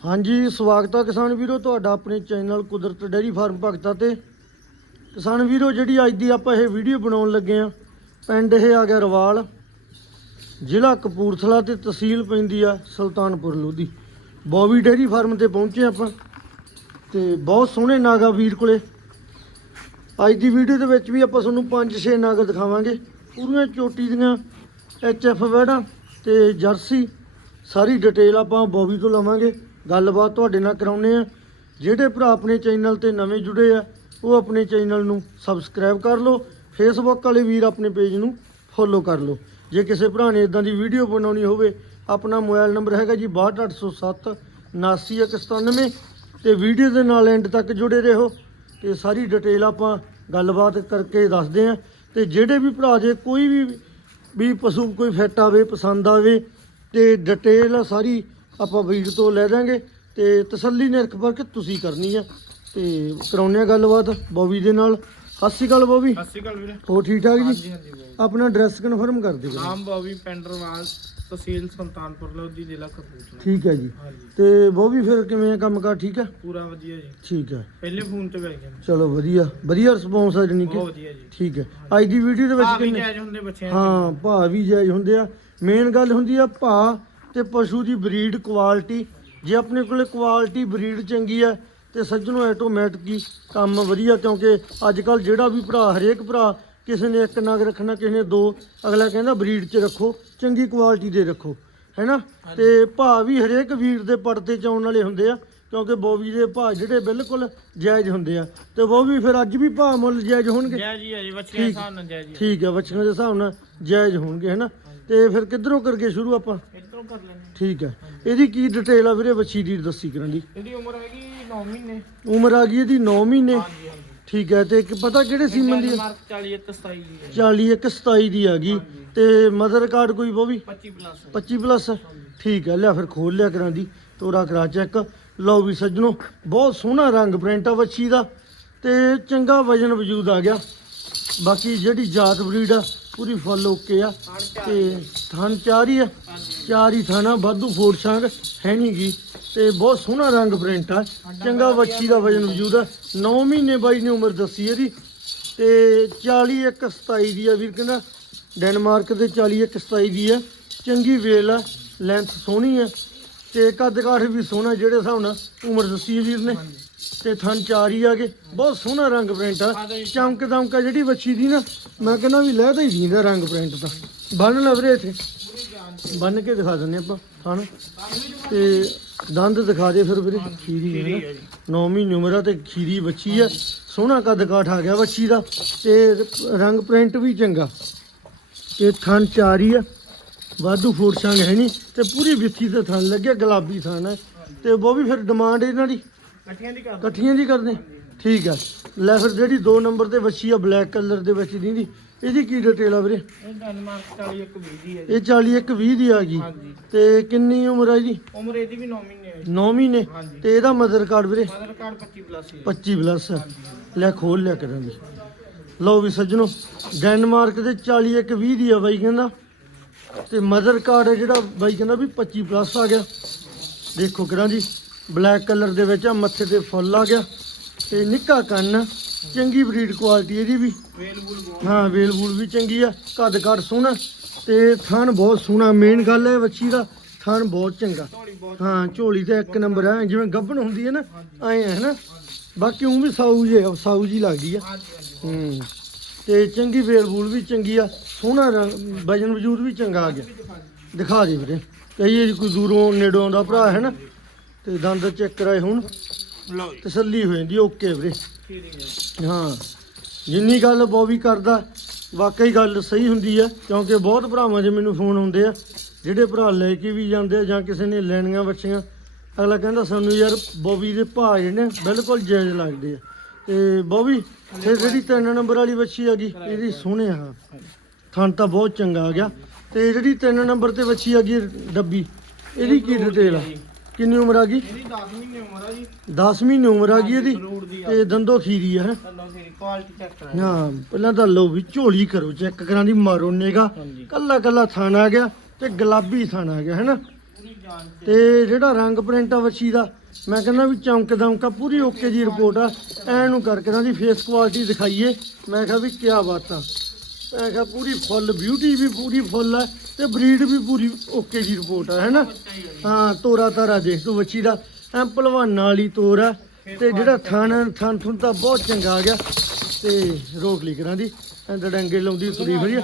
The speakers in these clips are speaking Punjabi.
ਹਾਂਜੀ, ਸਵਾਗਤ ਹੈ ਕਿਸਾਨ ਵੀਰੋ, ਤੁਹਾਡਾ ਆਪਣੇ ਚੈਨਲ ਕੁਦਰਤ ਡੇਅਰੀ ਫਾਰਮ ਭਗਤਾ ਤੇ। ਕਿਸਾਨ ਵੀਰੋ, ਜਿਹੜੀ ਅੱਜ ਦੀ ਆਪਾਂ ਇਹ ਵੀਡੀਓ ਬਣਾਉਣ ਲੱਗੇ ਆ, ਪਿੰਡ ਇਹ ਆ ਗਿਆ ਰਵਾਲ, ਜ਼ਿਲ੍ਹਾ ਕਪੂਰਥਲਾ ਤੇ ਤਹਿਸੀਲ ਪੈਂਦੀ ਆ ਸੁਲਤਾਨਪੁਰ ਲੋਧੀ। ਬੋਵੀ ਡੇਅਰੀ ਫਾਰਮ ਤੇ ਪਹੁੰਚੇ ਆਪਾਂ, ਤੇ ਬਹੁਤ ਸੋਹਣੇ ਨਾਗਾ ਵੀਰ ਕੋਲੇ। ਅੱਜ ਦੀ ਵੀਡੀਓ ਦੇ ਵਿੱਚ ਵੀ ਆਪਾਂ ਤੁਹਾਨੂੰ 5-6 ਨਾਗ ਦਿਖਾਵਾਂਗੇ। ਪੂਰੀਆਂ ਚੋਟੀ ਦੀਆਂ ਐਚ ਐਫ ਵੈੜਾਂ ਤੇ ਜਰਸੀ, ਸਾਰੀ ਡਿਟੇਲ ਆਪਾਂ ਬੋਵੀ ਤੋਂ ਲਵਾਂਗੇ। ਗੱਲਬਾਤ ਤੁਹਾਡੇ ਨਾਲ ਕਰਾਉਨੇ ਆ ਜਿਹੜੇ ਭਰਾ ਆਪਣੇ ਚੈਨਲ ਤੇ ਨਵੇਂ ਜੁੜੇ ਆ, ਉਹ ਆਪਣੇ ਚੈਨਲ ਨੂੰ ਸਬਸਕ੍ਰਾਈਬ ਕਰ ਲਓ। ਫੇਸਬੁੱਕ ਵਾਲੇ ਵੀਰ ਆਪਣੇ ਪੇਜ ਨੂੰ ਫੋਲੋ ਕਰ ਲਓ। ਜੇ ਕਿਸੇ ਭਰਾ ਨੇ ਇਦਾਂ ਦੀ ਵੀਡੀਓ ਬਣਾਉਣੀ ਹੋਵੇ, ਆਪਣਾ ਮੋਬਾਈਲ ਨੰਬਰ ਹੈਗਾ ਜੀ 62807 79197 ਤੇ ਵੀਡੀਓ ਦੇ ਨਾਲ ਐਂਡ ਤੱਕ ਜੁੜੇ ਰਹੋ ਤੇ ਸਾਰੀ ਡਿਟੇਲ ਆਪਾਂ ਗੱਲਬਾਤ ਕਰਕੇ ਦੱਸਦੇ ਆ ਤੇ ਜਿਹੜੇ ਵੀ ਭਰਾ ਜੇ ਕੋਈ ਵੀ ਵੀ ਪਸ਼ੂ ਕੋਈ ਫਿੱਟ ਆਵੇ, ਪਸੰਦ ਆਵੇ ਤੇ ਡਿਟੇਲ ਸਾਰੀ ਆਪਾਂ ਵੀਰ ਤੋਂ ਲੈ ਦਾਂਗੇ ਤੇ ਤਸੱਲੀ ਨਿਰਖ ਪਰਖ ਤੁਸੀਂ ਕਰਨੀ ਆ ਤੇ ਕਰਾਉਨੇ ਆ ਗੱਲਬਾਤ ਬੋਬੀ ਦੇ ਨਾਲ। ਸਤਿ ਸ਼੍ਰੀ ਅਕਾਲ ਬੋਬੀ। ਸਤਿ ਸ਼੍ਰੀ ਅਕਾਲ ਵੀਰੇ। ਹੋ ਠੀਕ ਠਾਕ ਜੀ? ਹਾਂਜੀ ਹਾਂਜੀ ਬਾਈ ਆਪਣਾ ਐਡਰੈਸ ਕਨਫਰਮ ਕਰ ਦਿਓ ਨਾਮ ਬੋਬੀ ਪੈਂਡਰਵਾਲ ਤਹਿਸੀਲ ਸੁਲਤਾਨਪੁਰ ਲੋਧੀ ਜ਼ਿਲ੍ਹਾ ਕਪੂਰਥਲਾ। ਠੀਕ ਹੈ ਜੀ। ਹਾਂਜੀ। ਤੇ ਬੋਬੀ ਫਿਰ ਕਿਵੇਂ ਆ ਕੰਮਕਾਰ ਠੀਕ ਹੈ? ਪੂਰਾ ਵਧੀਆ ਜੀ। ਠੀਕ ਹੈ। ਪਹਿਲੇ ਫੋਨ ਤੇ ਬੈ ਗਿਆ ਚਲੋ ਵਧੀਆ। ਵਧੀਆ ਰਿਸਪੌਂਸ ਆ ਜਣੀ ਕਿ। ਬਹੁਤ ਵਧੀਆ ਜੀ। ਠੀਕ ਹੈ। ਅੱਜ ਦੀ ਵੀਡੀਓ ਦੇ ਵਿੱਚ ਵੀ ਕਿੰਨੇ ਜਾਇਜ਼ ਹੁੰਦੇ ਬੱਚਿਆਂ ਹਾਂ ਭਾਅ ਵੀ ਜਾਇਜ਼ ਹੁੰਦੇ ਆ। ਮੇਨ ਗੱਲ ਹੁੰਦੀ ਆ ਭਾਅ ਤੇ ਪਸ਼ੂ ਦੀ ਬਰੀਡ ਕੁਆਲਿਟੀ ਜੇ ਆਪਣੇ ਕੋਲੇ ਕੁਆਲਿਟੀ ਬਰੀਡ ਚੰਗੀ ਆ ਤੇ ਸੱਜਣੋ ਆਟੋਮੈਟਿਕ ਹੀ ਕੰਮ ਵਧੀਆ ਕਿਉਂਕਿ ਅੱਜ ਕੱਲ ਜਿਹੜਾ ਵੀ ਭਰਾ ਹਰੇਕ ਭਰਾ ਕਿਸੇ ਨੇ ਇੱਕ ਨਗ ਰੱਖਣਾ ਕਿਸੇ ਨੇ ਦੋ ਅਗਲਾ ਕਹਿੰਦਾ ਬਰੀਡ 'ਚ ਰੱਖੋ ਚੰਗੀ ਕੁਆਲਿਟੀ ਦੇ ਰੱਖੋ ਹੈਨਾ? ਤੇ ਭਾਅ ਵੀ ਹਰੇਕ ਵੀਰ ਦੇ ਪੜਤੇ ਚ ਆਉਣ ਵਾਲੇ ਹੁੰਦੇ ਆ ਕਿਉਂਕਿ ਬੋਬੀ ਦੇ ਭਾਅ ਜਿਹੜੇ ਬਿਲਕੁਲ ਜਾਇਜ਼ ਹੁੰਦੇ ਆ ਤੇ ਬੋਬੀ ਫਿਰ ਅੱਜ ਵੀ ਭਾਅ ਮੁੱਲ ਜਾਇਜ਼ ਹੋਣਗੇ? ਜੈ ਜੀ ਹੈ ਜੀ ਬੱਚਿਆਂ ਦੇ। ਹਿਸਾਬ ਨਾਲ ਜੈ ਜੀ ਠੀਕ ਹੈ ਬੱਚਿਆਂ ਦੇ ਹਿਸਾਬ ਨਾਲ ਜਾਇਜ਼ ਹੋਣਗੇ ਹੈਨਾ? ਤੇ ਫਿਰ ਕਿੱਧਰੋਂ ਕਰਕੇ ਸ਼ੁਰੂ ਆਪਾਂ? ਇਧਰੋਂ ਕਰ ਲੈਣੇ ਠੀਕ ਹੈ। ਇਹਦੀ ਕੀ ਡਿਟੇਲ ਆ ਵੀਰੇ ਬੱਚੀ ਦੀ ਦੱਸੀ ਕਰਾਂ ਦੀ? ਇਹਦੀ ਉਮਰ ਹੈਗੀ 9 ਮਹੀਨੇ। ਉਮਰ ਆ ਗਈ ਇਹਦੀ 9 ਮਹੀਨੇ। ਹਾਂਜੀ ਹਾਂਜੀ। ਠੀਕ ਹੈ ਤੇ ਇੱਕ ਪਤਾ ਕਿਹੜੇ ਸੀਮਨ ਦੀ ਆ? ਮਾਰਕ 40 ਤੇ 27 ਦੀ ਹੈ। 40 ਇੱਕ 27 ਦੀ ਆ ਗਈ। ਤੇ ਮਦਰ ਕਾਰਡ ਕੋਈ ਉਹ ਵੀ 25 ਪਲੱਸ 25 ਪਲੱਸ ਠੀਕ ਹੈ ਲਿਆ ਫਿਰ ਖੋਲ ਲਿਆ ਕਰਾਂ ਦੀ। ਤੋਰਾ ਕਰਾ ਚੈੱਕ। ਲਓ ਵੀ ਸੱਜਣੋ ਬਹੁਤ ਸੋਹਣਾ ਰੰਗ ਪ੍ਰਿੰਟ ਆ ਵੱਛੀ ਦਾ। ਤੇ ਚੰਗਾ ਵਜਨ ਵਜੂਦ ਆ ਗਿਆ। ਬਾਕੀ ਜਿਹੜੀ ਜਾਤ ਬਰੀਡ ਆ ਪੂਰੀ ਫੁੱਲ ਓਕੇ ਆ ਤੇ ਥਣ ਚਾਰ ਹੀ ਆ। ਚਾਰ ਹੀ ਥਾਣਾ, ਵਾਧੂ ਫੋੜ ਛਾਂਗ ਹੈ ਨੀ ਗੀ। ਤੇ ਬਹੁਤ ਸੋਹਣਾ ਰੰਗ ਪ੍ਰਿੰਟ ਆ। ਚੰਗਾ ਵੱਛੀ ਦਾ ਵਜਨ ਵਜੂਦ ਆ। 9 ਮਹੀਨੇ ਬਾਈ ਨੇ ਉਮਰ ਦੱਸੀ ਇਹਦੀ। ਤੇ 40 ਇੱਕ 27 ਦੀ ਆ ਵੀਰ ਕਹਿੰਦਾ। ਡੈਨਮਾਰਕ ਦੇ 40 ਇੱਕ 27 ਦੀ ਆ। ਚੰਗੀ ਵੇਲ ਆ। ਲੈਂਥ ਸੋਹਣੀ ਆ। ਤੇ ਕੱਦ ਕਾਠ ਵੀ ਸੋਹਣਾ, ਜਿਹੜੇ ਹਿਸਾਬ ਨਾਲ ਉਮਰ ਦੱਸੀ ਹੈ ਵੀਰ ਨੇ। ਤੇ ਥਣ ਚਾਰ ਹੀ ਆ ਗਏ। ਬਹੁਤ ਸੋਹਣਾ ਰੰਗ ਪ੍ਰਿੰਟ ਆ। ਚਮਕ ਦਮਕਾ ਜਿਹੜੀ ਬੱਚੀ ਦੀ ਨਾ, ਮੈਂ ਕਹਿੰਦਾ ਵੀ ਲਹਿਦਾ ਹੀ ਦੀਂਦਾ ਰੰਗ ਪ੍ਰਿੰਟ ਤਾਂ। ਬੰਨ ਲੈ ਵੀਰੇ ਇੱਥੇ। ਬੰਨ ਕੇ ਦਿਖਾ ਦਿੰਨੇ ਆਪਾਂ ਥਣ। ਤੇ ਦੰਦ ਦਿਖਾ ਦੇ ਫਿਰ ਵੀਰੇ, ਖੀਰੀ ਹੈ 9 ਮਹੀਨੇ ਉਮਰ ਆ ਤੇ ਖੀਰੀ ਬੱਚੀ ਆ। ਸੋਹਣਾ ਕੱਦ ਕਾਠ ਆ ਗਿਆ ਬੱਚੀ ਦਾ। ਤੇ ਰੰਗ ਪ੍ਰਿੰਟ ਵੀ ਚੰਗਾ। ਤੇ ਥਣ ਹੀ ਆ। ਵਾਧੂ ਫੋੜ ਹੈ ਨਹੀਂ ਤੇ ਪੂਰੀ ਵਿੱਥੀ ਤੇ ਥਣ ਲੱਗਿਆ, ਗੁਲਾਬੀ ਥਣ ਹੈ ਤੇ ਉਹ ਵੀ ਫਿਰ ਡਿਮਾਂਡ ਇਹਨਾਂ ਦੀ। ਇਕੱਠੀਆਂ ਦੀ ਕਰ ਇਕੱਠੀਆਂ ਦੀ ਕਰਦੇ। ਠੀਕ ਆ। ਲੈ ਫਿਰ ਜਿਹੜੀ 2 ਨੰਬਰ ਤੇ ਵੱਛੀ ਆ ਬਲੈਕ ਕਲਰ ਦੇ ਵਿੱਚ ਦੀ ਇਹਦੀ ਕੀ ਡਿਟੇਲ ਆ ਵੀਰੇ? ਇਹ ਡੈਨਮਾਰਕ 40 ਇੱਕ 20 ਦੀ ਹੈ ਇਹ 40 ਇੱਕ 20 ਦੀ ਆ ਗਈ। ਹਾਂਜੀ। ਤੇ ਕਿੰਨੀ ਉਮਰ ਆ ਜੀ ਉਮਰ ਇਹਦੀ ਵੀ 9 ਮਹੀਨੇ ਹੈ ਜੀ 9 ਮਹੀਨੇ। ਹਾਂਜੀ। ਤੇ ਇਹਦਾ ਮਦਰ ਕਾਰਡ ਵੀਰੇ? ਮਦਰ ਕਾਰਡ 25 ਪਲੱਸ ਹੈ 25 ਪਲੱਸ ਲੈ ਖੋਲ ਲਿਆ ਕਰਾਂ ਦੀ ਲਓ ਵੀ ਸੱਜਣੋ ਡੈਨਮਾਰਕ ਦੇ 40 ਇੱਕ 20 ਦੀ ਆ ਬਾਈ ਕਹਿੰਦਾ। ਤੇ ਮਦਰ ਕਾਰਡ ਹੈ ਜਿਹੜਾ ਬਾਈ ਕਹਿੰਦਾ ਵੀ 25 ਪਲੱਸ ਆ ਗਿਆ। ਦੇਖੋ ਕਰਾਂ ਜੀ। ਬਲੈਕ ਕਲਰ ਦੇ ਵਿੱਚ ਆ, ਮੱਥੇ ਤੇ ਫੁੱਲ ਆ ਗਿਆ ਤੇ ਨਿੱਕਾ ਕੰਨ, ਚੰਗੀ ਬਰੀਡ ਕੁਆਲਿਟੀ ਇਹਦੀ ਵੀ। ਹਾਂ, ਵੇਲ ਵੂਲ ਵੀ ਚੰਗੀ ਆ ਕੱਦ ਕੱਦ ਸੋਹਣਾ ਤੇ ਥਣ ਬਹੁਤ ਸੋਹਣਾ ਮੇਨ ਗੱਲ ਹੈ ਵੱਛੀ ਦਾ, ਥਣ ਬਹੁਤ ਚੰਗਾ। ਹਾਂ, ਝੋਲੀ ਤੇ ਇੱਕ ਨੰਬਰ ਹੈ ਜਿਵੇਂ ਗੱਭਣ ਹੁੰਦੀ ਹੈ ਨਾ, ਐ ਹੈ ਨਾ ਬਾਕੀ ਉਹ ਵੀ ਸਾਊ ਜੇ ਸਾਊ ਜੀ ਲੱਗਦੀ ਆ। ਹਾਂਜੀ ਹਾਂਜੀ ਹੂੰ, ਤੇ ਚੰਗੀ ਵੇਲ ਵੂਲ ਵੀ ਚੰਗੀ ਆ, ਸੋਹਣਾ ਰੰਗ, ਵਜਨ ਵਜੂਦ ਵੀ ਚੰਗਾ ਆ ਗਿਆ। ਦਿਖਾ ਦੇ ਵੀਰੇ ਕਈ ਕੋਈ ਦੂਰੋਂ ਨੇੜੋਂ ਦਾ ਭਰਾ ਹੈ ਨਾ ਤੇ ਦੰਦ ਚੈੱਕ ਕਰਾਏ ਹੁਣ। ਲਓ ਜੀ। ਤਸੱਲੀ ਹੋ ਜਾਂਦੀ ਓਕੇ ਵੀਰੇ। ਹੈ। ਜੀ ਜਿੰਨੀ ਗੱਲ ਬੋਬੀ ਕਰਦਾ ਵਾਕਈ ਗੱਲ ਸਹੀ ਹੁੰਦੀ ਆ ਕਿਉਂਕਿ ਬਹੁਤ ਭਰਾਵਾਂ ਦੇ ਮੈਨੂੰ ਫੋਨ ਆਉਂਦੇ ਆ ਜਿਹੜੇ ਭਰਾ ਲੈ ਕੇ ਵੀ ਜਾਂਦੇ ਆ ਜਾਂ ਕਿਸੇ ਨੇ ਲੈਣੀਆਂ ਬੱਚੀਆਂ ਅਗਲਾ ਕਹਿੰਦਾ ਸਾਨੂੰ ਯਾਰ ਬੋਬੀ ਦੇ ਭਾਅ ਜਿਹੜੇ ਨੇ ਬਿਲਕੁਲ ਜਾਇਜ਼ ਲੱਗਦੇ ਆ। ਤੇ ਬੋਬੀ ਫਿਰ ਜਿਹੜੀ ਤਿੰਨ ਨੰਬਰ ਵਾਲੀ ਬੱਚੀ ਆ ਗਈ ਇਹਦੀ ਸੋਹਣੇ ਆ। ਥਣ ਤਾਂ ਬਹੁਤ ਚੰਗਾ ਆ ਗਿਆ। ਤੇ ਜਿਹੜੀ ਤਿੰਨ ਨੰਬਰ ਤੇ ਬੱਚੀ ਆ ਗਈ ਡੱਬੀ ਇਹਦੀ ਕੀ ਡਿਟੇਲ ਆ? ਕਿੰਨੀ ਉਮਰ ਆ ਗਈ? ਇਹਦੀ 10 ਮਹੀਨੇ ਉਮਰ ਆ ਜੀ। 10 ਮਹੀਨੇ ਉਮਰ ਆ ਗਈ ਇਹਦੀ? ਫਰੂਟ ਦੀ ਆ। ਤੇ ਦੰਦੋ ਖੀਰੀ ਆ ਹੈਂ। ਤੰਦੋ ਸੇਰੀ ਕੁਆਲਿਟੀ ਚੈੱਕ ਕਰਾ ਹਾਂ ਪਹਿਲਾਂ ਤਾਂ ਲਓ ਵੀ ਝੋਲੀ ਕਰੋ ਚੈੱਕ ਕਰਾਂ ਦੀ ਮਾਰੋ ਨੇਗਾ ਹਾਂਜੀ। ਕੱਲਾ ਕੱਲਾ ਥਾਣਾ ਆ ਗਿਆ ਤੇ ਗੁਲਾਬੀ ਥਾਣਾ ਆ ਗਿਆ ਹੈਨਾ? ਪੂਰੀ ਜਾਨ ਤੇ। ਜਿਹੜਾ ਰੰਗ ਪ੍ਰਿੰਟ ਆ ਵੱਛੀ ਦਾ ਮੈਂ ਕਹਿੰਦਾ ਵੀ ਚਮਕ ਦਮਕਾ ਪੂਰੀ ਓਕੇ ਜੀ ਰਿਪੋਰਟ ਆ। ਐ ਨੂੰ ਕਰਕੇ ਨਾ ਦੀ ਫੇਸ ਕੁਆਲਿਟੀ ਦਿਖਾਈਏ। ਮੈਂ ਕਿਹਾ ਵੀ ਕੀ ਬਾਤ ਆ। ਮੈਂ ਕਿਹਾ ਪੂਰੀ ਫੁੱਲ ਬਿਊਟੀ ਵੀ ਪੂਰੀ ਫੁੱਲ ਹੈ ਤੇ ਬਰੀਡ ਵੀ ਪੂਰੀ ਓਕੇ ਦੀ ਰਿਪੋਰਟ ਆ, ਹੈਨਾ? ਬੱਚਾ ਹਾਂ, ਤੋਰਾ ਤਾਰਾ ਦੇਖ ਤੂੰ ਬੱਚੀ ਦਾ। ਐ ਭਲਵਾਨਾਂ ਵਾਲੀ ਤੋਰ ਹੈ ਤੇ ਜਿਹੜਾ ਥਣ ਥਣ ਥੁਣ ਤਾਂ ਬਹੁਤ ਚੰਗਾ ਆ ਗਿਆ। ਤੇ ਰੋਕ ਲਈ ਕਰਾਂ ਦੀ। ਐ ਡੰਗੇ ਲਾਉਂਦੀ ਤੁਰੀ ਹੋਈ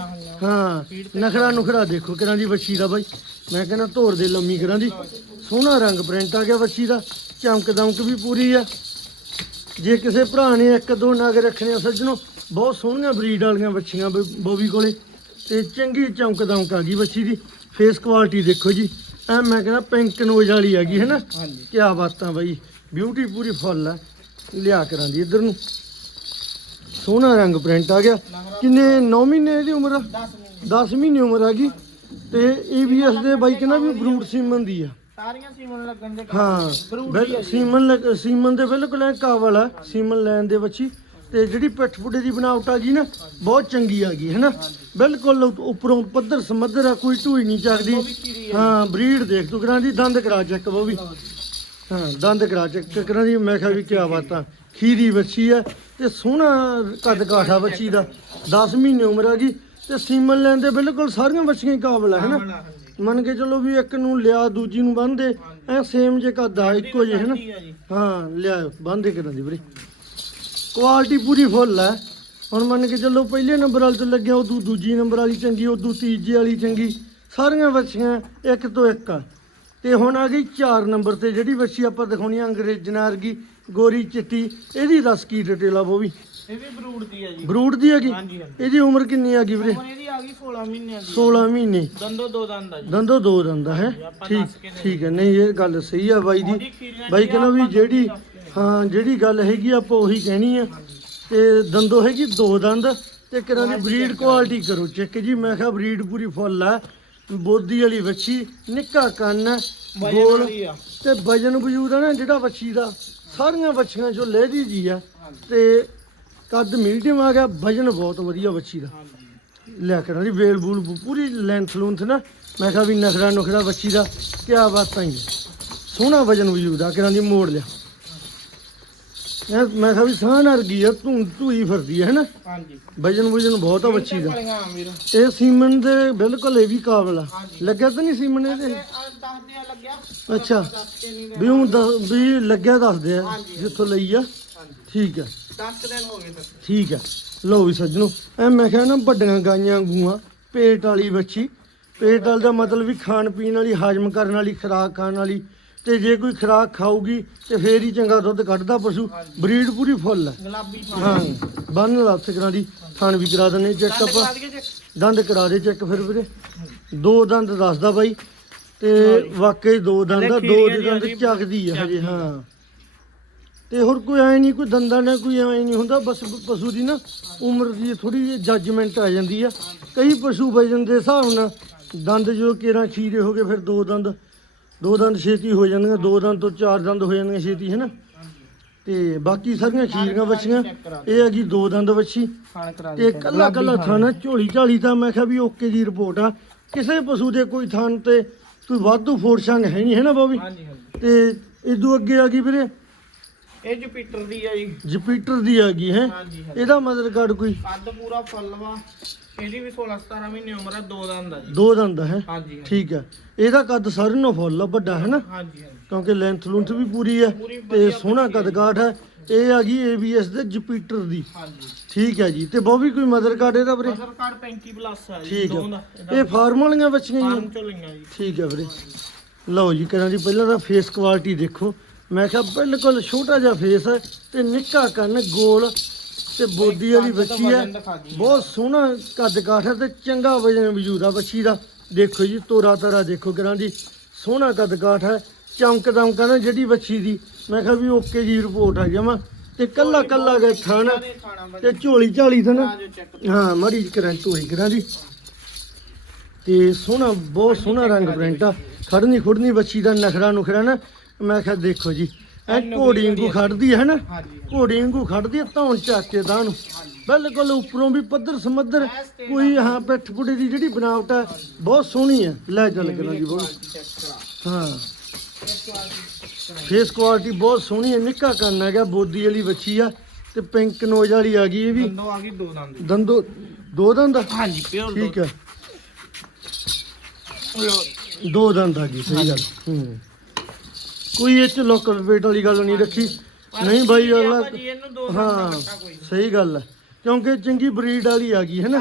ਹਾਂ ਨਖੜਾ ਨੁਖੜਾ ਦੇਖੋ ਕਰਾਂ ਦੀ ਬੱਚੀ ਦਾ ਬਾਈ। ਮੈਂ ਕਹਿੰਦਾ ਧੋਰ ਦੇ ਲੰਮੀ ਕਰਾਂ ਦੀ। ਸੋਹਣਾ ਰੰਗ ਪ੍ਰਿੰਟ ਆ ਗਿਆ ਬੱਚੀ ਦਾ। ਚਮਕ ਦਮਕ ਵੀ ਪੂਰੀ ਆ। ਜੇ ਕਿਸੇ ਭਰਾ ਨੇ ਇੱਕ ਦੋ ਨਗ ਰੱਖਣੇ ਆ ਸੱਜਣੋ ਬਹੁਤ ਸੋਹਣੀਆਂ ਬਰੀਡ ਵਾਲੀਆਂ ਬੱਚੀਆਂ ਬੋਬੀ ਕੋਲੇ। ਤੇ ਚੰਗੀ ਚਮਕ ਦਮਕ ਆ ਗਈ ਬੱਚੀ ਦੀ। ਫੇਸ ਕੁਆਲਿਟੀ ਦੇਖੋ ਜੀ। ਐ ਮੈਂ ਕਹਿੰਦਾ ਪਿੰਕ ਨੋਜ਼ ਵਾਲੀ ਹੈਗੀ ਹੈ ਨਾ ਕੀ ਬਾਤਾਂ ਬਾਈ। ਬਿਊਟੀ ਪੂਰੀ ਫੁੱਲ ਆ। ਲਿਆ ਕਰਾਂ ਦੀ ਇਧਰ ਨੂੰ। ਸੋਹਣਾ ਰੰਗ ਪ੍ਰਿੰਟ ਆ ਗਿਆ। ਕਿੰਨੇ? 9 ਮਹੀਨੇ ਦੀ ਉਮਰ ਆ? 10 ਮਹੀਨੇ। 10 ਮਹੀਨੇ ਉਮਰ ਆ ਗਈ। ਤੇ ਏਬੀਐਸ ਦੇ ਬਾਈ ਕਹਿੰਦਾ ਵੀ ਬਰੂਟ ਸੀਮਨ ਦੀ ਆ। ਸਾਰੀਆਂ ਸੀਮਨ ਲੱਗਣ ਦੇ ਹਾਂ। ਆ। ਸੀਮਨ ਲੱਗ- ਸੀਮਨ ਦੇ ਬਿਲਕੁਲ ਐ ਕਾਵਲ ਆ। ਸੀਮਨ ਲੈਣ ਦੇ ਬੱਚੀ ਤੇ ਜਿਹੜੀ ਪਿੱਠ ਪੁੱਡੇ ਦੀ ਬਣਾਵਟ ਆ ਗਈ ਨਾ ਬਹੁਤ ਚੰਗੀ ਆ ਗਈ ਹੈ ਨਾ ਬਿਲਕੁਲ ਉੱਪਰੋਂ ਪੱਧਰ ਸਮੱਧਰ ਆ ਕੋਈ ਢੂਈ ਨਹੀਂ ਚੱਕਦੀ। ਆ। ਹਾਂ ਬਰੀਡ ਦੇਖ ਤੂੰ ਕਰਾਂ ਦੀ ਦੰਦ ਕਰਾ ਚੈੱਕ ਉਹ ਵੀ। ਹਾਂ ਦੰਦ ਕਰਾ ਚੈੱਕ ਕਰਾਂ ਦੀ ਮੈਂ ਕਿਹਾ ਵੀ ਕੀ ਬਾਤਾਂ ਖੀਰੀ ਬੱਚੀ ਆ ਤੇ ਸੋਹਣਾ ਕੱਦ ਕਾਠਾ ਬੱਚੀ ਦਾ 10 ਮਹੀਨੇ ਉਮਰ ਆ ਗਈ ਤੇ ਸੀਮਨ ਲੈਣ ਦੇ ਬਿਲਕੁਲ ਸਾਰੀਆਂ ਬੱਚੀਆਂ ਹੀ ਕਾਬਲ ਆ ਹੈ ਨਾ ਹਾਂਜੀ। ਮੰਨ ਕੇ ਚਲੋ ਵੀ ਇੱਕ ਨੂੰ ਲਿਆ ਦੂਜੀ ਨੂੰ ਬੰਨਦੇ ਐ ਸੇਮ ਜੇ ਕੱਦਾ ਇੱਕੋ ਜਿਹੇ ਹੈ ਨਾ ਜੀ ਆ ਜੀ। ਹਾਂ ਲਿਆਓ ਬੰਦੇ ਕਰਾਂ ਦੀ ਵੀਰੇ? ਕੁਆਲਿਟੀ ਪੂਰੀ ਫੁੱਲ ਹੈ। ਹੁਣ ਮੰਨ ਕੇ ਚੱਲੋ ਪਹਿਲੇ ਨੰਬਰ ਵਾਲੀ ਤੋਂ ਲੱਗਿਆ ਉਦੋਂ ਦੂਜੀ ਨੰਬਰ ਵਾਲੀ ਚੰਗੀ ਉਦੋਂ ਤੀਜੀ ਵਾਲੀ ਚੰਗੀ ਸਾਰੀਆਂ ਬੱਚੀਆਂ ਇੱਕ ਤੋਂ ਇੱਕ ਆ। ਤੇ ਹੁਣ ਆ ਗਈ 4 ਨੰਬਰ ਤੇ ਜਿਹੜੀ ਬੱਚੀ ਆਪਾਂ ਦਿਖਾਉਣੀ ਆ ਅੰਗਰੇਜ਼ਨਾ ਵਰਗੀ ਗੋਰੀ ਚਿੱਟੀ ਇਹਦੀ ਦੱਸ ਕੀ ਡਿਟੇਲ ਆ ਉਹ ਵੀ ਇਹ ਵੀ ਬਰੂਡ ਦੀ ਆ ਜੀ। ਬਰੂਡ ਦੀ ਹੈਗੀ? ਹਾਂਜੀ ਹਾਂਜੀ। ਇਹਦੀ ਉਮਰ ਕਿੰਨੀ ਆ ਗਈ ਵੀਰੇ? ਉਮਰ ਇਹਦੀ ਆ ਗਈ 16 ਮਹੀਨਿਆਂ ਦੀ। 16 ਮਹੀਨੇ। ਦੰਦੋ ਦੋ ਦੰਦ ਆ ਜੀ। ਦੰਦੋ ਦੋ ਦੰਦਾ ਹੈ? ਠੀਕ ਠੀਕ ਹੈ। ਨਹੀਂ ਇਹ ਗੱਲ ਸਹੀ ਆ ਬਾਈ ਦੀ। ਬਾਈ ਕਹਿੰਦਾ ਵੀ ਜਿਹੜੀ ਹਾਂ ਜਿਹੜੀ ਗੱਲ ਹੈਗੀ ਆਪਾਂ ਉਹੀ ਕਹਿਣੀ ਆ। ਤੇ ਦੰਦੋ ਹੈਗੀ ਦੋ ਦੰਦ। ਤੇ ਕਿਰਾਂ ਦੀ ਬਰੀਡ ਕੁਆਲਿਟੀ ਕਰੋ ਚੈੱਕ ਜੀ। ਮੈਂ ਕਿਹਾ ਬਰੀਡ ਪੂਰੀ ਫੁੱਲ ਆ ਬੋਦੀ ਵਾਲੀ ਵੱਛੀ ਨਿੱਕਾ ਕੰਨ ਗੋਲ ਤੇ ਵਜਨ ਵਜੂਦ ਆ ਨਾ ਜਿਹੜਾ ਵੱਛੀ ਦਾ। ਸਾਰੀਆਂ ਵੱਛੀਆਂ ਚੋਂ ਲਹਿਦੀ ਜੀ ਆ। ਤੇ ਕੱਦ ਮੀਡੀਅਮ ਆ ਗਿਆ ਵਜਨ ਬਹੁਤ ਵਧੀਆ ਵੱਛੀ ਦਾ। ਲਿਆ ਕਰਾਂ ਦੀ ਵੇਲ ਬੂਲ ਪੂਰੀ ਲੈਂਥ ਲੂੰਥ ਨਾ। ਮੈਂ ਕਿਹਾ ਵੀ ਨਖਰਾ ਨੁਖਰਾ ਬੱਚੀ ਦਾ ਕਿਆ ਬਾਤਾਂ ਹੀ। ਸੋਹਣਾ ਵਜਨ ਵਜੂਦ ਆ ਕਿਰਾਂ ਦੀ ਮੋੜ ਲਿਆ। ਇਹ ਮੈਂ ਕਿਹਾ ਵੀ ਸਾਹ ਨਰ ਗਈ ਆ ਤੂੰ ਧੂਈ ਫਿਰਦੀ ਹੈ ਨਾ ਹਾਂਜੀ। ਵਜਨ ਵਜਨ ਬਹੁਤ ਆ ਬੱਚੀ ਦਾ। ਆ ਵੀਰ। ਇਹ ਸੀਮਨ ਦੇ ਬਿਲਕੁਲ ਇਹ ਵੀ ਕਾਬਲ ਆ। ਲੱਗਿਆ ਤਾਂ ਨਹੀਂ ਸੀਮਨ ਇਹਦੇ? ਆ ਦੱਸਦੇ ਆ ਲੱਗਿਆ। ਅੱਛਾ। ਦੱਸ ਕੇ ਨਹੀਂ ਵੀ ਉਹ ਦੱਸ- ਵੀ ਲੱਗਿਆ ਦੱਸਦੇ ਆ ਹਾਂਜੀ। ਜਿੱਥੋਂ ਲਈ ਆ। ਹਾਂਜੀ। ਠੀਕ ਆ। 10 ਦਿਨ ਹੋ ਗਏ ਸਰ ਠੀਕ ਹੈ ਲਓ ਵੀ ਸੱਜਣੋ ਐ ਮੈਂ ਕਿਹਾ ਨਾ ਵੱਡੀਆਂ ਗਾਈਆਂ ਗੂਆਂ ਪੇਟ ਵਾਲੀ ਬੱਚੀ। ਪੇਟ ਵਾਲ ਦਾ ਮਤਲਬ ਵੀ ਖਾਣ ਪੀਣ ਵਾਲੀ ਹਾਜ਼ਮ ਕਰਨ ਵਾਲੀ ਖੁਰਾਕ ਖਾਣ ਵਾਲੀ ਤੇ ਜੇ ਕੋਈ ਖੁਰਾਕ ਖਾਊਗੀ ਤੇ ਫੇਰ ਹੀ ਚੰਗਾ ਦੁੱਧ ਕੱਢਦਾ ਪਸ਼ੂ। ਬਰੀਡ ਪੂਰੀ ਫੁੱਲ ਹੈ। ਗੁਲਾਬੀ ਹਾਂ ਬੰਨ ਲਾ ਹੱਥ ਕਰਾਂ ਦੀ ਥਣ ਵੀ ਕਰਾ ਦਿੰਦੇ ਚੈੱਕ ਜੀ ਦੰਦ ਕਰਾ ਦੇ ਚੈੱਕ ਫਿਰ ਵੀਰੇ। ਦੋ ਦੰਦ ਦੱਸਦਾ ਬਾਈ ਤੇ ਵਾਕਈ ਦੋ ਦੰਦ ਦੋ ਖੀਰੀਆਂ ਦੇ ਦੰਦ ਚੱਕਦੀ ਹੈ ਹਜੇ ਹਾਂ। ਤੇ ਹੋਰ ਕੋਈ ਐ ਨਹੀਂ ਕੋਈ ਦੰਦਾਂ ਨਾਲ ਕੋਈ ਐ ਨਹੀਂ ਹੁੰਦਾ ਬਸ ਪਸ਼ੂ ਦੀ ਨਾ ਉਮਰ ਦੀ ਥੋੜੀ ਜਿਹੀ ਜੱਜਮੈਂਟ ਆ ਜਾਂਦੀ ਆ। ਕਈ ਪਸ਼ੂ ਵਜਨ ਦੇ ਹਿਸਾਬ ਨਾਲ ਦੰਦ ਜੋ ਕੇਰਾਂ ਖੀਰੇ ਹੋ ਗਏ ਫਿਰ ਦੋ ਦੰਦ ਦੋ ਦੰਦ ਛੇਤੀ ਹੋ ਜਾਂਦੀਆਂ ਦੋ ਦੰਦ ਤੋਂ ਚਾਰ ਦੰਦ ਹੋ ਜਾਂਦੀਆਂ ਛੇਤੀ ਹੈ ਨਾ ਤੇ ਬਾਕੀ ਸਾਰੀਆਂ ਖੀਰੀਆਂ ਬੱਚੀਆਂ ਇਹ ਹੈਗੀ ਦੋ ਦੰਦ ਕਰਾ ਤੇ ਕੱਲਾ ਕੱਲਾ ਥਾਣਾ ਝੋਲੀ ਝਾਲੀ ਤਾਂ ਮੈਂ ਕਿਹਾ ਵੀ ਓਕੇ ਦੀ ਰਿਪੋਰਟ ਆ। ਕਿਸੇ ਪਸ਼ੂ ਦੇ ਕੋਈ ਥਾਨ ਤੇ ਕੋਈ ਵਾਧੂ ਫੋਰਸ਼ੰਗ ਹੈ ਨਹੀਂ ਹੈ ਨਾ ਬਾਬੀ ਤੇ ਇਦੋਂ ਅੱਗੇ ਆ ਗਈ ਵੀਰੇ? ਇਹ ਜੁਪੀਟਰ ਦੀ ਆ ਜੀ। ਜੁਪੀਟਰ ਦੀ ਆ ਗਈ ਹੈ? ਇਹਦਾ ਮਦਰ ਕਾਰਡ ਕੋਈ? ਕੱਦ ਪੂਰਾ ਫੁੱਲ ਵਾ। ਇਹਦੀ ਵੀ 16 17 ਮਹੀਨੇ ਉਮਰ ਆ ਦੋ ਦੰਦ ਆ ਜੀ। ਦੋ ਦੰਦ ਹੈ? ਹਾਂਜੀ ਹਾਂਜੀ। ਠੀਕ ਹੈ ਇਹਦਾ ਕੱਦ ਸਾਰਿਆਂ ਨਾਲੋਂ ਫੁੱਲ ਆ ਵੱਡਾ ਹੈ ਨਾ? ਹਾਂਜੀ ਹਾਂਜੀ। ਕਿਉਂਕਿ ਲੈਂਥ ਲੂੰਥ ਵੀ ਪੂਰੀ ਹੈ ਪੂਰੀ ਤੇ ਵਧੀਆ ਸੋਹਣਾ ਕੱਦ ਕਾਠ ਹੈ ਇਹ ਆ ਗਈ ABS ਦੇ ਜੁਪੀਟਰ ਦੀ। ਹਾਂਜੀ। ਠੀਕ ਹੈ ਜੀ। ਤੇ ਬੋਬੀ ਕੋਈ ਮਦਰ ਕਾਰਡ ਇਹਦਾ ਵੀਰੇ? ਮਦਰ ਕਾਰਡ 35 ਪਲੱਸ ਆ ਜੀ ਠੀਕ ਦੋ ਦਾ। ਹੈ ਇਹ ਫਾਰਮ ਵਾਲੀਆਂ ਬੱਚੀਆਂ ਹੀ ਆ? ਫਾਰਮ ਚੋਂ ਲਈਆਂ ਜੀ। ਠੀਕ ਹੈ ਵੀਰੇ। ਲਓ ਜੀ ਕਰਾਂ ਜੀ ਪਹਿਲਾਂ ਤਾਂ ਫੇਸ ਕੁਆਲਿਟੀ ਦੇਖੋ। ਮੈਂ ਕਿਹਾ ਬਿਲਕੁਲ ਛੋਟਾ ਜਿਹਾ ਫੇਸ ਹੈ ਤੇ ਨਿੱਕਾ ਕੰਨ ਗੋਲ। ਤੇ ਬੋਦੀ ਵਾਲੀ ਬੱਚੀ ਹੈ। ਬਹੁਤ ਸੋਹਣਾ ਕੱਦ ਕਾਠ ਤੇ ਚੰਗਾ ਵਜਨ ਵਜੂਦ ਆ ਬੱਚੀ ਦਾ। ਦੇਖੋ ਜੀ ਤੋਰਾ ਤਾਰਾ ਦੇਖੋ ਕਰਾਂ ਦੀ। ਸੋਹਣਾ ਕੱਦ ਕਾਠ ਹੈ ਚਮਕ ਦਮਕ ਨਾ ਜਿਹੜੀ ਬੱਚੀ ਦੀ। ਮੈਂ ਕਿਹਾ ਵੀ ਓਕੇ ਜੀ ਰਿਪੋਰਟ ਆ ਜਾਵਾਂ ਤੇ ਕੱਲਾ ਕੱਲਾ ਗਏ ਥਣ ਤੇ ਝੋਲੀ ਝਾਲੀ ਚੈੱਕ ਹਾਂ ਮੜੀ ਕਰਾਂ ਢੋਈ ਕਰਾਂ ਦੀ। ਤੇ ਸੋਹਣਾ ਬਹੁਤ ਸੋਹਣਾ ਰੰਗ ਪ੍ਰਿੰਟ ਆ। ਖੜਨੀ ਖੁੜਨੀ ਬੱਚੀ ਦਾ ਨਖਰਾ ਨੁਖਰਾ ਨਾ। ਮੈਂ ਕਿਹਾ ਦੇਖੋ ਜੀ ਐ ਘੋੜੀ ਵਾਂਗੂ ਖੜਦੀ ਹੈ ਨਾ? ਹਾਂਜੀ ਘੋੜੀ ਵਾਂਗੂ ਖੜਦੀ ਹੈ ਧੌਣ ਚੱਕ ਕੇ ਨੂੰ ਬਿਲਕੁਲ ਉੱਪਰੋਂ ਵੀ ਪੱਧਰ ਸਮੱਧਰ ਕੋਈ ਹਾਂ ਪਿੱਠ ਪੁੜੇ ਦੀ ਜਿਹੜੀ ਬਣਾਵਟ ਹੈ ਬਹੁਤ ਸੋਹਣੀ ਹੈ। ਲੈ ਚੱਲ ਕਰਾਂ ਜੀ ਬਹੁਤ ਹਾਂ। ਫੇਸ ਕੁਆਲਿਟੀ ਬਹੁਤ ਸੋਹਣੀ ਹੈ ਨਿੱਕਾ ਕੰਨ ਹੈਗਾ ਬੋਦੀ ਵਾਲੀ ਬੱਚੀ ਆ ਤੇ ਪਿੰਕ ਨੋਜ਼ ਵਾਲੀ ਆ ਗਈ ਇਹ ਵੀ। ਦੰਦੋ ਆ ਗਈ ਦੋ ਦੰਦ। ਦੰਦੋ ਦੋ ਦੰਦ? ਹਾਂਜੀ ਪਿਓਰ ਠੀਕ ਹੈ। ਦੋ ਦੰਦ ਆ ਗਈ ਸਹੀ ਗੱਲ। ਹੂੰ। ਕੋਈ ਇਹ ਚ ਲੋਕਲ ਵੇਟ ਵਾਲੀ ਗੱਲ ਨਹੀਂ ਰੱਖੀ। ਨਹੀਂ ਬਾਈ ਅਗਲਾ ਇਹਨੂੰ ਦੋ ਹਾਂ ਸਹੀ ਗੱਲ ਹੈ। ਕਿਉਂਕਿ ਚੰਗੀ ਬਰੀਡ ਵਾਲੀ ਆ ਗਈ ਹੈ ਨਾ?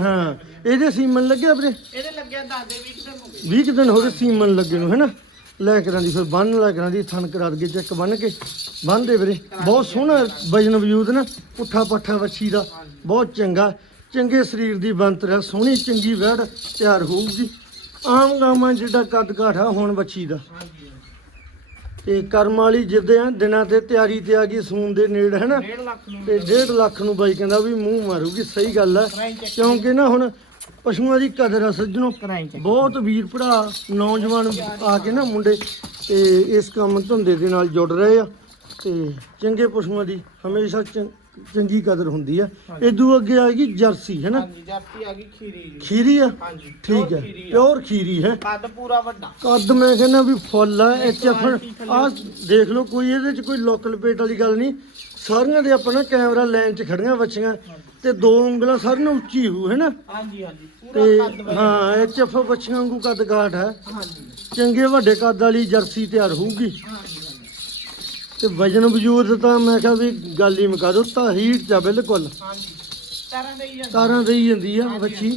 ਹਾਂ ਇਹਦੇ ਸੀਮਨ ਲੱਗਿਆ ਵੀਰੇ? ਇਹਦੇ ਲੱਗਿਆ ਦਾਦੇ ਵੀ ਕਿਤੇ ਹੋ ਗਏ। 20 ਕੁ ਦਿਨ ਹੋ ਗਏ ਸੀਮਨ ਲੱਗੇ ਨੂੰ ਹੈ ਨਾ? ਲੈ ਕਰਾਂ ਦੀ ਫਿਰ ਬੰਨ ਲੈ ਕਰਾਂ ਦੀ ਥਣ ਕਰਾ ਦਗੇ ਚੈੱਕ ਬੰਨ ਕੇ। ਬੰਨ ਦੇ ਵੀਰੇ। ਬਹੁਤ ਸੋਹਣਾ ਵਜਨ ਵਜੂਦ ਨਾ ਪੁੱਠਾ ਪੱਠਾ ਵੱਛੀ ਦਾ। ਬਹੁਤ ਚੰਗਾ। ਚੰਗੇ ਸਰੀਰ ਦੀ ਬੰਤਰ ਸੋਹਣੀ ਚੰਗੀ ਵੜ ਤਿਆਰ ਹੋਊਗੀ। ਆਮ ਗਾਵਾਂ ਜਿਹੜਾ ਕੱਦ ਕਾਠ ਆ ਹੁਣ ਵੱਛੀ ਦਾ। ਤੇ ਕਰਮ ਵਾਲੀ ਜਿੱਦੇ ਆ ਦਿਨਾਂ ਤੇ ਤਿਆਰੀ ਤੇ ਆ ਗਈ ਸੂਨ ਦੇ ਨੇੜ ਹੈ ਨਾ? 1.5 ਲੱਖ ਨੂੰ ਤੇ 1.5 ਲੱਖ ਨੂੰ ਬਾਈ ਕਹਿੰਦਾ ਵੀ ਮੂੰਹ ਮਾਰੂਗੀ ਸਹੀ ਗੱਲ ਹੈ ਚੈੱਕ। ਕਿਉਂਕਿ ਨਾ ਹੁਣ ਪਸ਼ੂਆਂ ਦੀ ਕਦਰ ਆ ਸੱਜਣੋ। ਬਹੁਤ ਵੀਰ ਭਰਾ ਨੌਜਵਾਨ ਆ ਕੇ ਨਾ ਮੁੰਡੇ ਤੇ ਇਸ ਕੰਮ ਧੰਦੇ ਦੇ ਨਾਲ ਜੁੜ ਰਹੇ ਆ। ਤੇ ਚੰਗੇ ਪਸ਼ੂਆਂ ਦੀ ਹਮੇਸ਼ਾ ਚੰ- ਚੰਗੀ ਕਦਰ ਹੁੰਦੀ ਆ। ਇਦੋਂ ਅੱਗੇ ਆਏਗੀ ਜਰਸੀ ਹੈ ਨਾ? ਹਾਂਜੀ ਜਾਤੀ ਆ ਗਈ ਖੀਰੀ ਜੀ। ਖੀਰੀ ਆ? ਹਾਂਜੀ ਠੀਕ ਹੈ। ਪਿਓਰ ਖੀਰੀ ਹੈ। ਕੱਦ ਪੂਰਾ ਵੱਡਾ। ਕੱਦ ਮੈਂ ਕਹਿੰਦਾ ਵੀ ਫੁੱਲ ਆ ਐਚ ਐਫ ਆ ਦੇਖ ਲਓ ਕੋਈ ਇਹਦੇ ਚ ਕੋਈ ਲੋਕਲ ਪੇਟ ਵਾਲੀ ਗੱਲ ਨਹੀਂ। ਸਾਰੀਆਂ ਦੇ ਆਪਣਾ ਕੈਮਰਾ ਲਾਈਨ 'ਚ ਖੜੀਆਂ ਬੱਚੀਆਂ ਤੇ ਦੋ ਉਂਗਲਾਂ ਸਾਰੀਆਂ ਉੱਚੀ ਹੋ ਹੈ ਨਾ? ਹਾਂਜੀ ਹਾਂਜੀ ਪੂਰਾ ਕੱਦ ਹਾਂ ਐਚ ਐਫ ਬੱਚੀਆਂ ਵਾਂਗੂ ਕੱਦ ਕਾਠ ਹੈ। ਹਾਂਜੀ। ਚੰਗੇ ਵੱਡੇ ਕੱਦ ਵਾਲੀ ਜਰਸੀ ਤਿਆਰ ਹੋਊਗੀ। ਹਾਂਜੀ। ਤੇ ਵਜਨ ਵਜੂਦ ਤਾਂ ਮੈਂ ਕਿਹਾ ਵੀ ਗੱਲ ਹੀ ਮੁਕਾ ਦੋ ਤਾਂ ਹੀਟ ਆ ਬਿਲਕੁਲ। ਹਾਂਜੀ। ਤਾਰਾਂ ਦੇ ਹੀ ਜਾਂਦੇ। ਤਾਰਾਂ ਦੇਈ ਜਾਂਦੀ ਆ ਬੱਚੀ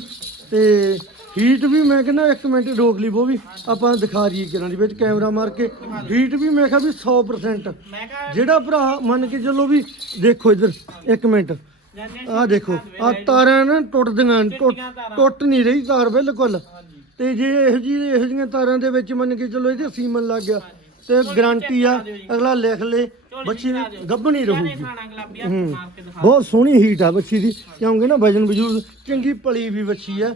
ਤੇ ਹੀਟ ਵੀ ਮੈਂ ਕਹਿੰਦਾ ਇੱਕ ਮਿੰਟ ਰੋਕ ਲਈ ਉਹ ਵੀ ਆਪਾਂ ਦਿਖਾ ਰਹੀ ਕਿਰਾਂ ਦੀ ਵਿੱਚ ਕੈਮਰਾ ਮਾਰ ਕੇ। ਹੀਟ ਵੀ ਮੈਂ ਕਿਹਾ ਵੀ 100% ਮੈਂ ਕਹਾ ਜਿਹੜਾ ਭਰਾ ਮੰਨ ਕੇ ਚੱਲੋ ਵੀ ਦੇਖੋ ਇੱਧਰ ਇੱਕ ਮਿੰਟ। ਆਹ ਦੇਖੋ ਆ ਤਾਰਾਂ ਨਾ ਟੁੱਟਦੀਆਂ ਟੁੱਟ ਟੁੱਟ ਨਹੀਂ ਰਹੀ ਤਾਰ ਬਿਲਕੁਲ। ਤੇ ਜੇ ਇਹੋ ਜਿਹੀ ਇਹੋ ਜਿਹੀਆਂ ਤਾਰਾਂ ਦੇ ਵਿੱਚ ਮੰਨ ਕੇ ਚੱਲੋ ਇਹਦੇ ਸੀਮਨ ਲੱਗ ਗਿਆ। ਤੇ ਗਾਰੰਟੀ ਆ ਅਗਲਾ ਲਿਖ ਲੇ ਬੱਚੀ ਗੱਭਣੀ ਰਹੂਗੀ। ਖਾਣਾ ਗੁਲਾਬੀ ਹੱਥ ਹੂੰ। ਮਾਰ ਕੇ ਦਿਖਾ ਬਹੁਤ ਸੋਹਣੀ ਹੀਟ ਆ ਬੱਚੀ ਦੀ। ਕਿਉਂਕਿ ਨਾ ਵਜਨ ਵਜੂਦ ਚੰਗੀ ਪਲੀ ਵੀ ਬੱਚੀ ਆ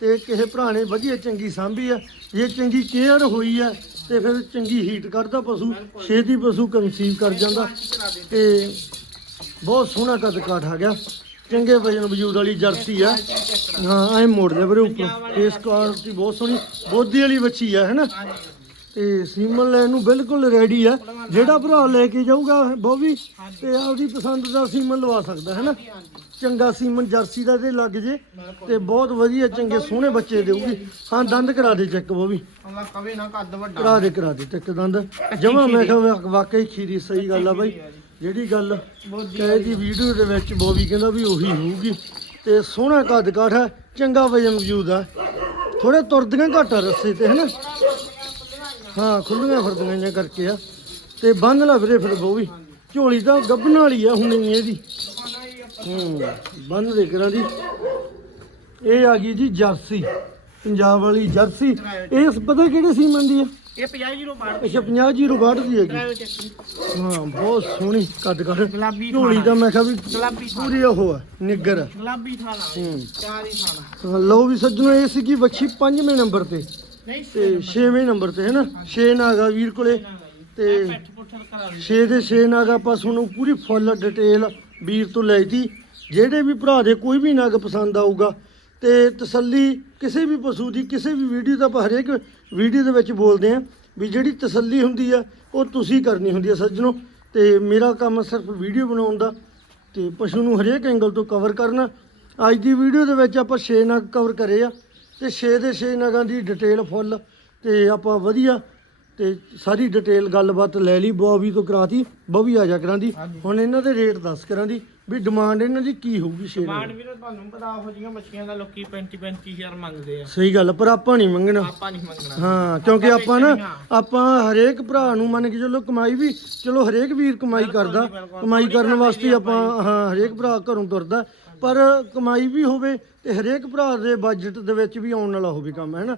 ਤੇ ਕਿਸੇ ਭਰਾ ਨੇ ਵਧੀਆ ਚੰਗੀ ਸਾਂਭੀ ਆ। ਜੇ ਚੰਗੀ ਕੇਅਰ ਹੋਈ ਆ ਤੇ ਫਿਰ ਚੰਗੀ ਹੀਟ ਕਰਦਾ ਪਸ਼ੂ ਛੇਤੀ ਪਸ਼ੂ ਕਨਸੀਵ ਕਰ ਜਾਂਦਾ ਕਰਾ ਦੇ ਤੇ ਬਹੁਤ ਸੋਹਣਾ ਕੱਦ ਕਾਠ ਆ ਗਿਆ। ਚੰਗੇ ਵਜਨ ਵਜੂਦ ਵਾਲੀ ਜਰਸੀ ਆ। ਹਾਂ ਐ ਮੋੜਦੇ ਵੀਰੇ ਉੱਪਰ। ਫੇਸ ਕੁਆਲਿਟੀ ਬਹੁਤ ਸੋਹਣੀ ਬੋਦੀ ਵਾਲੀ ਬੱਚੀ ਆ ਹੈਨਾ ਤੇ ਸੀਮਨ ਲੈਣ ਨੂੰ ਬਿਲਕੁਲ ਰੈਡੀ ਆ। ਜਿਹੜਾ ਭਰਾ ਲੈ ਕੇ ਜਾਊਗਾ ਉਹ ਵੀ ਤੇ ਆਪਦੀ ਪਸੰਦ ਦਾ ਸੀਮਨ ਲਵਾ ਸਕਦਾ ਹੈ ਨਾ? ਹਾਂਜੀ ਚੰਗਾ ਸੀਮਨ ਜਰਸੀ ਦਾ ਇਹਦੇ ਲੱਗ ਜੇ ਤੇ ਬਹੁਤ ਵਧੀਆ ਚੰਗੇ ਸੋਹਣੇ ਬੱਚੇ ਦੇਊਗੀ। ਹਾਂ ਦੰਦ ਕਰਾ ਦੇ ਚੈੱਕ ਉਹ ਵੀ ਕਵੇ ਨਾ ਕੱਦ ਵੱਡਾ। ਕਰਾ ਦੇ ਕਰਾ ਦੇ ਚੈੱਕ ਦੰਦ। ਜਮਾ ਮੈਂ ਕਿਹਾ ਵਾਕਈ ਖੀਰੀ ਸਹੀ ਗੱਲ ਆ ਬਾਈ। ਜਿਹੜੀ ਗੱਲ ਕਹੇ ਦੀ ਵੀਡੀਓ ਦੇ ਵਿੱਚ ਬੋਬੀ ਕਹਿੰਦਾ ਵੀ ਉਹੀ ਹੋਊਗੀ। ਤੇ ਸੋਹਣਾ ਕੱਦ ਕਾਠ ਹੈ ਚੰਗਾ ਵਜਨ ਮੌਜੂਦ ਆ। ਥੋੜੇ ਤੁਰਦੀਆਂ ਘੱਟ ਆ ਰੱਸੇ ਤੇ ਹੈਨਾ ਹਾਂ ਖੁੱਲੀਆਂ ਫਿਰਦੀਆਂ ਜਿਹੀਆਂ ਕਰਕੇ ਆ। ਤੇ ਬੰਨ ਲਾ ਵੀਰੇ ਫਿਰ ਉਹ ਵੀ ਝੋਲੀ ਤਾਂ ਗੱਭਣ ਵਾਲੀ ਆ ਹੁਣ ਨਹੀਂ ਇਹਦੀ। ਹੂੰ ਬੰਨ ਦੇ ਕਰਾਂ ਦੀ। ਇਹ ਆ ਗਈ ਜੀ ਜਰਸੀ ਪੰਜਾਬ ਵਾਲੀ ਜਰਸੀ। ਇਹ ਪਤਾ ਕਿਹੜੇ ਸੀਮਨ ਦੀ ਆ? ਇਹ 50 ਜੀਰੋ ਬਾੜ ਅੱਛਾ 50 ਜੀਰੋ ਬਾਹਠ ਦੀ ਹੈਗੀ। ਹਾਂ ਬਹੁਤ ਸੋਹਣੀ ਕੱਦ ਕੱਦ। ਗੁਲਾਬੀ ਝੋਲੀ ਤਾਂ ਮੈਂ ਕਿਹਾ ਵੀ ਗੁਲਾਬੀ ਪੂਰੀ ਉਹ ਆ ਨਿੱਗਰ ਗੁਲਾਬੀ ਹੂੰ। ਚਾਰ ਹੀ ਹਾਂ, ਲਓ ਵੀ ਸੱਜਣੋ ਇਹ ਸੀਗੀ ਵੱਛੀ ਪੰਜਵੇਂ ਨੰਬਰ ਤੇ। ਨਹੀਂ ਤੇ 6ਵੇਂ ਨੰਬਰ ਤੇ ਹੈ ਨਾ 6 ਨਾਗਾ ਵੀਰ ਕੋਲੇ ਤੇ ਪੈਠ ਪੁੱਠਲ ਕਰਾ ਲਈ 6 ਦੇ 6 ਨਾਗਾ ਆਪਾਂ ਤੁਹਾਨੂੰ ਪੂਰੀ ਫੁੱਲ ਡਿਟੇਲ ਵੀਰ ਤੋਂ ਲਈ ਤੀ। ਜਿਹੜੇ ਵੀ ਭਰਾ ਦੇ ਕੋਈ ਵੀ ਨਗ ਪਸੰਦ ਆਊਗਾ ਤੇ ਤਸੱਲੀ ਕਿਸੇ ਵੀ ਪਸ਼ੂ ਦੀ ਕਿਸੇ ਵੀ ਵੀਡੀਓ ਦਾ ਆਪਾਂ ਹਰੇਕ ਵੀਡੀਓ ਦੇ ਵਿੱਚ ਬੋਲਦੇ ਆ ਵੀ ਜਿਹੜੀ ਤਸੱਲੀ ਹੁੰਦੀ ਆ ਉਹ ਤੁਸੀਂ ਕਰਨੀ ਹੁੰਦੀ ਆ ਸੱਜਣੋ। ਤੇ ਮੇਰਾ ਕੰਮ ਸਿਰਫ ਵੀਡੀਓ ਬਣਾਉਣ ਦਾ ਤੇ ਪਸ਼ੂ ਨੂੰ ਹਰੇਕ ਐਂਗਲ ਤੋਂ ਕਵਰ ਕਰਨਾ। ਅੱਜ ਦੀ ਵੀਡੀਓ ਦੇ ਵਿੱਚ ਆਪਾਂ 6 ਨਗ ਕਵਰ ਕਰੇ ਆ। ਤੇ 6 ਦੇ 6 ਨਗਾਂ ਦੀ ਡਿਟੇਲ ਫੁੱਲ ਤੇ ਆਪਾਂ ਵਧੀਆ ਤੇ ਸਾਰੀ ਡਿਟੇਲ ਗੱਲਬਾਤ ਲੈ ਲਈ ਬੋਬੀ ਤੋਂ ਕਰਾਤੀ ਬੋਬੀ ਆ ਜਾ ਕਰਾਂ ਦੀ ਹੁਣ ਇਹਨਾਂ ਦੇ ਰੇਟ ਦੱਸ ਕਰਾਂ ਦੀ ਵੀ ਡਿਮਾਂਡ ਇਹਨਾਂ ਦੀ ਕੀ ਹੋਊਗੀ 6 ਮਾਨ ਵੀਰੋ ਤੁਹਾਨੂੰ ਪਤਾ ਉਹੋ ਜਿਹੀਆਂ ਮੱਛੀਆਂ ਦਾ ਲੋਕੀ 35 35000 ਮੰਗਦੇ ਆ। ਸਹੀ ਗੱਲ ਪਰ ਆਪਾਂ ਨਹੀਂ ਮੰਗਣਾ। ਆਪਾਂ ਨਹੀਂ ਮੰਗਣਾ। ਹਾਂ ਕਿਉਂਕਿ ਆਪਾਂ ਨਾ ਆਪਾਂ ਹਰੇਕ ਭਰਾ ਨੂੰ ਮੰਨ ਕੇ ਚਲੋ ਕਮਾਈ ਵੀ ਚਲੋ ਹਰੇਕ ਵੀਰ ਕਮਾਈ ਕਰਦਾ ਕਮਾਈ ਕਰਨ ਵਾਸਤੇ ਆਪਾਂ ਹਾਂ ਹਰੇਕ ਭਰਾ ਘਰੋਂ ਤੁਰਦਾ। ਪਰ ਕਮਾਈ ਵੀ ਹੋਵੇ ਤੇ ਹਰੇਕ ਭਰਾ ਦੇ ਬਜਟ ਦੇ ਵਿੱਚ ਵੀ ਆਉਣ ਵਾਲਾ ਹੋਵੇ ਕੰਮ ਹੈ ਨਾ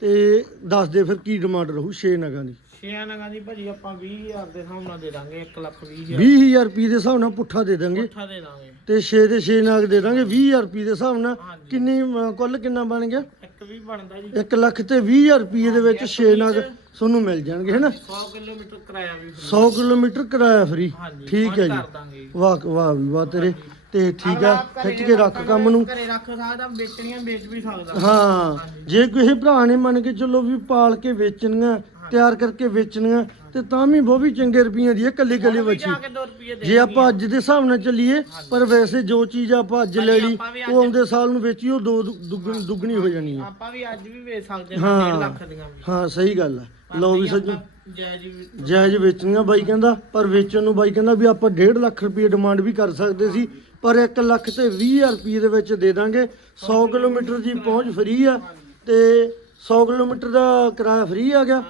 ਤੇ ਦੱਸ ਦੇ ਫਿਰ ਕੀ ਡਿਮਾਂਡ ਰਹੂ 6 ਨਗਾਂ ਦੀ? ਛੇਆਂ ਨਗਾਂ ਦੀ ਭਾਜੀ ਆਪਾਂ 20000 ਦੇ ਹਿਸਾਬ ਨਾਲ ਦੇ ਦਾਂਗੇ 1 ਲੱਖ 20000 20000 ਰੁਪਏ ਦੇ ਹਿਸਾਬ ਨਾਲ ਪੁੱਠਾ ਦੇ ਦਾਂਗੇ। ਪੁੱਠਾ ਦੇ ਦਾਂਗੇ। ਤੇ 6 ਦੇ 6 ਨਗ ਦੇ ਦਾਂਗੇ 20000 ਰੁਪਏ ਦੇ ਹਿਸਾਬ ਨਾਲ। ਕਿੰਨੀ ਕੁੱਲ ਕਿੰਨਾ ਬਣ ਗਿਆ? ਲੱਖ ਵੀ ਬਣਦਾ ਜੀ। 1 ਲੱਖ ਤੇ 20000 ਰੁਪਏ ਦੇ ਵਿੱਚ 6 ਨਗ ਤੁਹਾਨੂੰ ਮਿਲ ਜਾਣਗੇ ਹੈਨਾ? 100 ਕਿਲੋਮੀਟਰ ਕਿਰਾਇਆ ਵੀ free। 100 ਕਿਲੋਮੀਟਰ ਕਿਰਾਇਆ ਫ੍ਰੀ ਠੀਕ ਹੈ ਜੀ। ਵਾਹ ਵਾਹ ਵੀ ਵਾਹ ਤੇਰੇ। ਤੇ ਠੀਕ ਆ ਘਰੇ ਖਿੱਚ ਕੇ ਰੱਖ ਕੰਮ ਨੂੰ। ਘਰੇ ਰੱਖ ਸਕਦਾ ਵੇਚਣੀਆਂ ਵੇਚ ਵੀ ਸਕਦਾ। ਹਾਂ ਜੇ ਕਿਸੇ ਭਰਾ ਨੇ ਮੰਨ ਕੇ ਚੱਲੋ ਵੀ ਪਾਲ ਕੇ ਵੇਚਣੀਆਂ ਤਿਆਰ ਕਰਕੇ ਵੇਚਣੀਆਂ ਤੇ ਤਾਂ ਵੀ ਬਹੁਤ ਵੀ ਚੰਗੇ ਰੁਪਈਆਂ ਦੀ ਹੈ ਕੱਲੀ ਕੱਲੀ ਉਹ ਬੱਚੀ। ਜਾ ਕੇ 2 ਰੁਪਏ ਦੇ ਜੇ ਆਪਾਂ ਅੱਜ ਦੇ ਹਿਸਾਬ ਨਾਲ ਚੱਲੀਏ ਪਰ ਵੈਸੇ ਜੋ ਚੀਜ਼ ਆਪਾਂ ਅੱਜ ਲੈ ਲਈ ਉਹ ਆਉਂਦੇ ਸਾਲ ਨੂੰ ਵੇਚੀ ਉਹ ਦੋ ਦੁੱਗਣੀ ਹੋ। ਜਾਣੀ ਹੈ ਆਪਾਂ ਵੀ ਅੱਜ ਵੀ ਵੇਚ ਸਕਦੇ ਹਾਂ। ਹਾਂ। 1.5 ਲੱਖ ਦੀਆਂ ਹਾਂ ਸਹੀ ਗੱਲ ਹੈ ਲਓ ਵੀ ਸੱਜਣ। ਜੈ ਜੀ ਵੀ- ਜਾਇਜ਼ ਵੇਚਣੀਆਂ ਬਾਈ ਕਹਿੰਦਾ ਪਰ ਵੇਚਣ ਨੂੰ ਬਾਈ ਕਹਿੰਦਾ ਵੀ ਆਪਾਂ 1.5 ਲੱਖ ਰੁਪਏ ਡਿਮਾਂਡ ਵੀ ਕਰ ਸਕਦੇ ਸੀ ਪਰ 1 ਲੱਖ ਤੇ 20000 ਰੁਪਏ ਦੇ ਵਿੱਚ ਦੇ ਦਾਂਗੇ। 100 ਕਿਲੋਮੀਟਰ ਦੀ ਪਹੁੰਚ ਫ੍ਰੀ ਆ ਤੇ 100 ਕਿਲੋਮੀਟਰ ਦਾ ਕਿਰਾਇਆ ਫ੍ਰੀ ਆ ਗਿਆ।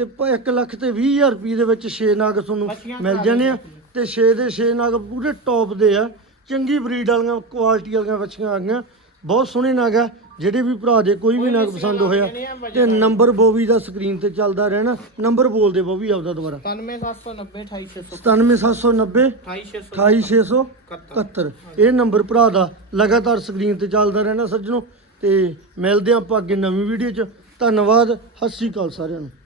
ਤੇ 1 ਲੱਖ ਤੇ 20000 ਰੁਪਏ ਦੇ ਵਿੱਚ 6 ਨਾਗ ਤੁਹਾਨੂੰ ਮਿਲ ਜਾਣੇ ਆ। ਤੇ 6 ਦੇ 6 ਨਾਗ ਪੂਰੇ ਟੌਪ ਦੇ ਆ। ਚੰਗੀ ਬਰੀਡ ਵਾਲੀਆਂ ਕੁਆਲਿਟੀ ਵਾਲੀਆਂ ਬੱਚੀਆਂ ਆ ਗਈਆਂ। ਬਹੁਤ ਸੋਹਣੇ ਨਾਗ ਆ। ਜਿਹੜੇ ਵੀ ਭਰਾ ਦੇ ਕੋਈ ਵੀ ਨਾਗ ਪਸੰਦ ਹੋਇਆ ਤੇ ਨੰਬਰ ਬੋਵੀ ਦਾ ਸਕਰੀਨ ਤੇ ਚੱਲਦਾ ਰਹਿਣਾ। ਨੰਬਰ ਬੋਲ ਦੇ ਬੋਵੀ ਆਪਦਾ ਦੁਬਾਰਾ। 97790 28600 97790 28600 28671 ਇਹ ਨੰਬਰ ਭਰਾ ਦਾ ਲਗਾਤਾਰ ਸਕਰੀਨ ਤੇ ਚੱਲਦਾ ਰਹਿਣਾ ਸੱਜਣੋ। ਤੇ ਮਿਲਦੇ ਆਪਾਂ ਅੱਗੇ ਨਵੀਂ ਵੀਡੀਓ 'ਚ। ਧੰਨਵਾਦ। ਸਤਿ ਸ਼੍ਰੀ ਅਕਾਲ ਸਾਰਿਆਂ ਨੂੰ।